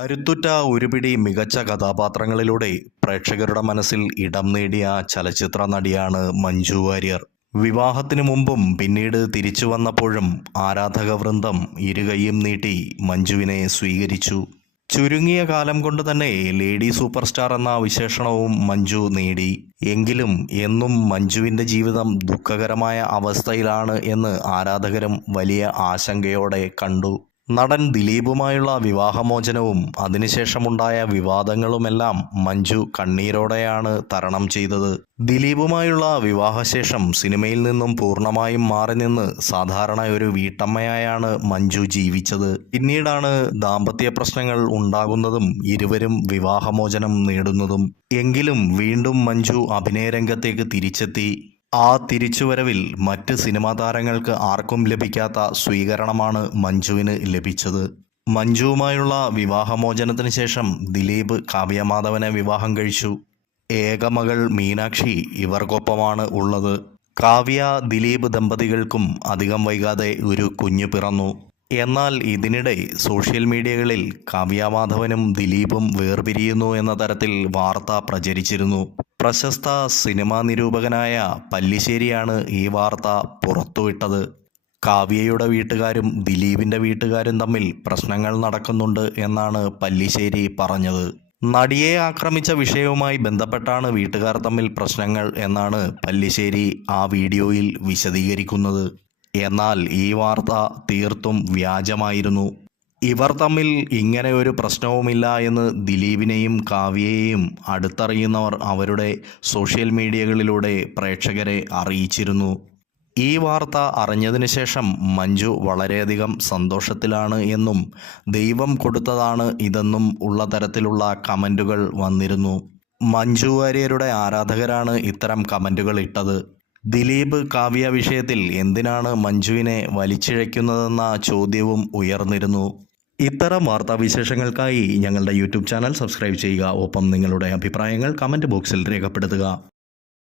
കരുത്തുറ്റ ഒരുപിടി മികച്ച കഥാപാത്രങ്ങളിലൂടെ പ്രേക്ഷകരുടെ മനസ്സിൽ ഇടം നേടിയ ചലച്ചിത്ര നടിയാണ് മഞ്ജു വാര്യർ. വിവാഹത്തിനു മുമ്പും പിന്നീട് തിരിച്ചു വന്നപ്പോഴും ആരാധക വൃന്ദം ഇരുകൈയും നീട്ടി മഞ്ജുവിനെ സ്വീകരിച്ചു. ചുരുങ്ങിയ കാലം കൊണ്ട് തന്നെ ലേഡി സൂപ്പർ സ്റ്റാർ എന്ന വിശേഷണവും മഞ്ജു നേടി. എങ്കിലും എന്നും മഞ്ജുവിന്റെ ജീവിതം ദുഃഖകരമായ അവസ്ഥയിലാണ് എന്ന് ആരാധകരും വലിയ ആശങ്കയോടെ കണ്ടു. നടൻ ദിലീപുമായുള്ള വിവാഹമോചനവും അതിനുശേഷമുണ്ടായ വിവാദങ്ങളുമെല്ലാം മഞ്ജു കണ്ണീരോടെയാണ് തരണം ചെയ്തത്. ദിലീപുമായുള്ള വിവാഹശേഷം സിനിമയിൽ നിന്നും പൂർണമായും മാറി നിന്ന് സാധാരണ ഒരു വീട്ടമ്മയായാണ് മഞ്ജു ജീവിച്ചത്. പിന്നീടാണ് ദാമ്പത്യ പ്രശ്നങ്ങൾ ഉണ്ടാകുന്നതും ഇരുവരും വിവാഹമോചനം നേടുന്നതും. എങ്കിലും വീണ്ടും മഞ്ജു അഭിനയരംഗത്തേക്ക് തിരിച്ചെത്തി. ആ തിരിച്ചുവരവിൽ മറ്റ് സിനിമാ താരങ്ങൾക്ക് ആർക്കും ലഭിക്കാത്ത സ്വീകരണമാണ് മഞ്ജുവിന് ലഭിച്ചത്. മഞ്ജുവുമായുള്ള വിവാഹമോചനത്തിന് ശേഷം ദിലീപ് കാവ്യമാധവനെ വിവാഹം കഴിച്ചു. ഏകമകൾ മീനാക്ഷി ഇവർക്കൊപ്പമാണ് ഉള്ളത്. കാവ്യ ദിലീപ് ദമ്പതികൾക്കും അധികം വൈകാതെ ഒരു കുഞ്ഞു പിറന്നു. എന്നാൽ ഇതിനിടെ സോഷ്യൽ മീഡിയകളിൽ കാവ്യമാധവനും ദിലീപും വേർപിരിയുന്നു എന്ന തരത്തിൽ വാർത്ത പ്രചരിച്ചിരുന്നു. പ്രശസ്ത സിനിമാ നിരൂപകനായ പല്ലിശ്ശേരിയാണ് ഈ വാർത്ത പുറത്തുവിട്ടത്. കാവ്യയുടെ വീട്ടുകാരും ദിലീപിന്റെ വീട്ടുകാരും തമ്മിൽ പ്രശ്നങ്ങൾ നടക്കുന്നുണ്ട് എന്നാണ് പല്ലിശ്ശേരി പറഞ്ഞത്. നടിയെ ആക്രമിച്ച വിഷയവുമായി ബന്ധപ്പെട്ടാണ് വീട്ടുകാർ തമ്മിൽ പ്രശ്നങ്ങൾ എന്നാണ് പല്ലിശ്ശേരി ആ വീഡിയോയിൽ വിശദീകരിക്കുന്നത്. എന്നാൽ ഈ വാർത്ത തീർത്തും വ്യാജമായിരുന്നു. ഇവർ തമ്മിൽ ഇങ്ങനെ ഒരു പ്രശ്നവുമില്ല എന്ന് ദിലീപിനെയും കാവ്യയെയും അടുത്തറിയുന്നവർ അവരുടെ സോഷ്യൽ മീഡിയകളിലൂടെ പ്രേക്ഷകരെ അറിയിച്ചിരുന്നു. ഈ വാർത്ത അറിഞ്ഞതിന് ശേഷം മഞ്ജു വളരെയധികം സന്തോഷത്തിലാണ് എന്നും ദൈവം കൊടുത്തതാണ് ഇതെന്നും ഉള്ള തരത്തിലുള്ള കമന്റുകൾ വന്നിരുന്നു. മഞ്ജു വാര്യരുടെ ആരാധകരാണ് ഇത്തരം കമന്റുകൾ ഇട്ടത്? ദിലീപ് കാവ്യ വിഷയത്തിൽ എന്തിനാണ് മഞ്ജുവിനെ വലിച്ചിഴയ്ക്കുന്നതെന്ന ചോദ്യവും ഉയർന്നിരുന്നു. ഇത്തരം വാർത്താവിശേഷങ്ങൾക്കായി ഞങ്ങളുടെ യൂട്യൂബ് ചാനൽ സബ്സ്ക്രൈബ് ചെയ്യുക. ഒപ്പം നിങ്ങളുടെ അഭിപ്രായങ്ങൾ കമന്റ് ബോക്സിൽ രേഖപ്പെടുത്തുക.